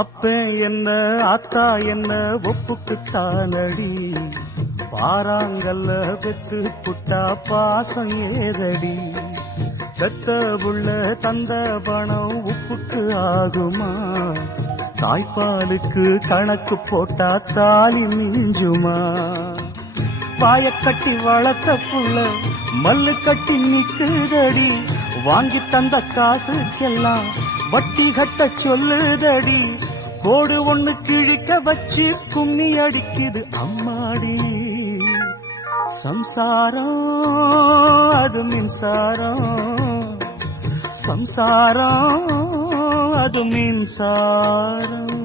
அப்ப என்ன அத்தா என்ன ஒப்புக்குத்தானடி, பாறாங்கல்ல பெத்து புட்டா பாசம் ஏதடி, பெத்த புள்ள தந்த பணம் உப்புக்கு ஆகுமா, தாய்ப்பாலுக்கு கணக்கு போட்டா தாலி மிஞ்சுமா, வாய கட்டி வளர்த்த புள்ள மல்லு கட்டி நிக்குதடி, வாங்கி தந்த காசுக்கெல்லாம் வட்டி கட்ட சொல்லுதடி, கோடு ஒண்ணு கிழிக்க வச்சு கும்மி அடிக்குது அம்மாடி, சம்சாரம் அது மின்சாரம், சம்சாரம் அது மின்சாரம்.